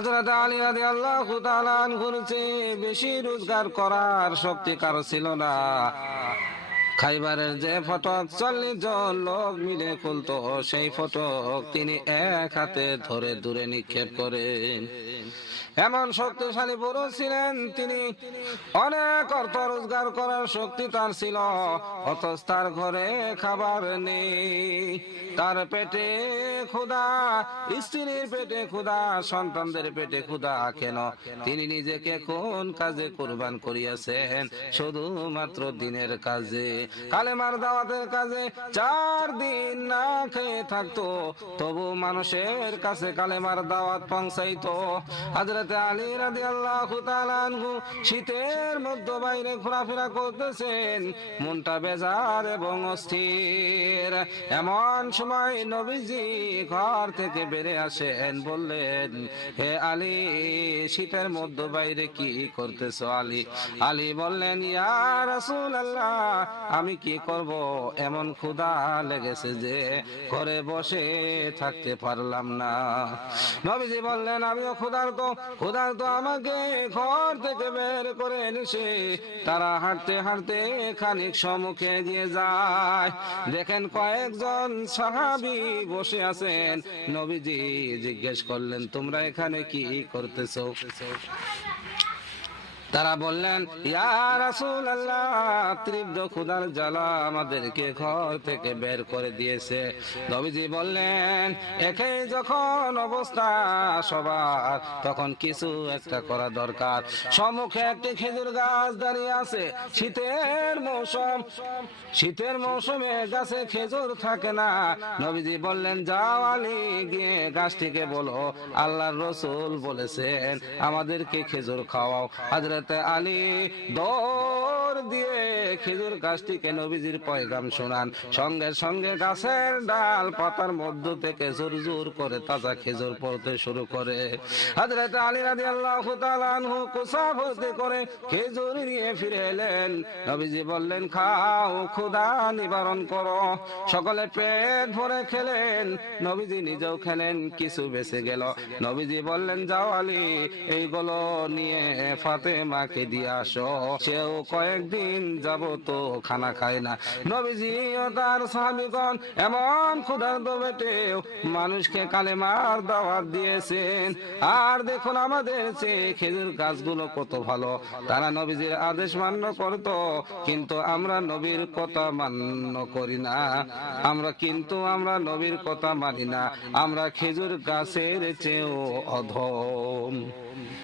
হযরত আলী রাদিয়াল্লাহু তাআলা আনহুর চেয়ে বেশি রোজগার করার শক্তি কারো ছিল না। খাইবারের যে ফটক 40 জন লোক মিলে খুলতো, সেই ফটক তিনি এক হাতে ধরে দূরে নিক্ষেপ করেন। এমন শক্তিশালী পুরুষ ছিলেন তিনি। অনেক অর্থ রোজগার করার শক্তি তার ছিল, অথচ তার ঘরে খাবার নেই। তার পেটে ক্ষুধা, স্ত্রীর পেটে ক্ষুধা, সন্তানদের পেটে ক্ষুধা। কেন? তিনি নিজেকে কোন কাজে কুরবান করিয়াছেন? শুধুমাত্র দিনের কাজে, কালেমার দাওয়াতের কাজে। 4 দিন না খেয়ে থাকতো, তবু মানুষের কাছে কালেমার দাওয়াত পৌঁছাইতো। হযরত আলী রাদিয়াল্লাহু তাআলা আনহু শীতের মধ্যে বাইরে ঘোরাফেরা করতেছেন, মনটা বেজার এবং অস্থির। এমন সময় নবীজি ঘর থেকে বেরিয়ে আসেন, বললেন, হে আলী, শীতের মধ্যে বাইরে কি করতেছো? আলী বললেন, ইয়া রাসূলুল্লাহ, আমি কি করব, এমন ক্ষুধা লেগেছে যে ঘরে বসে থাকতে পারলাম না। নবীজি বললেন, আমিও ক্ষুধার্ত, আমাকে ঘর থেকে বের করে এনেছে। তারা হাঁটতে হাঁটতে খানিক সম্মুখে এগিয়ে যায়, দেখেন কয়েকজন সাহাবী বসে আছেন। নবীজি জিজ্ঞেস করলেন, তোমরা এখানে কি করতেছো? তারা বললেন, ইয়া রাসূলুল্লাহ, তীব্র ক্ষুধার জ্বালা আমাদেরকে ঘর থেকে বের করে দিয়েছে। নবীজি বললেন, একে যখন অবস্থা সবার, তখন কিছু একটা করা দরকার। সম্মুখে একটি খেজুর গাছ দাঁড়িয়ে আছে। শীতের মৌসুমে গাছে খেজুর থাকে না। নবীজি বললেন, যাও আলী, গিয়ে গাছটিকে বলো আল্লাহর রাসূল বলেছেন আমাদেরকে খেজুর খাওয়াও। হযরত আলী দৌড় দিয়ে খেজুর গাছটিকে নবীজির পয়গাম শোনান। সঙ্গে সঙ্গে গাছের ডাল পাতার মধ্য থেকে জোর করে তাজা খেজুর পড়তে শুরু করে। হযরত আলী রাদিয়াল্লাহু তাআলা আনহু কুসাফতে করে খেজুর নিয়ে ফিরে এলেন। নবীজি বললেন, খাও, ক্ষুধা নিবারণ করো। সকলে পেট ভরে খেলেন। নবীজি নিজেও খেলেন, কিছু বেঁচে গেল। নবীজি বললেন, যাও আলী, এইগুলো নিয়ে ফাতেমাকে দিয়ে আসো, সেও কয়েকদিন যাবত খানা খায় না। নবীজি ও তার সাহাবীগণ এমন ক্ষুধার্ত পেটেও মানুষকে কালেমার দাওয়াত দিয়েছেন। আর দেখুন আমাদের চেয়ে খেজুর গাছগুলো কত ভালো। তারা নবীজির আদেশ মান্য করত, কিন্তু আমরা নবীর কথা মান্য করি না। আমরা নবীর কথা মানি না। আমরা খেজুর গাছের চেয়েও অধম।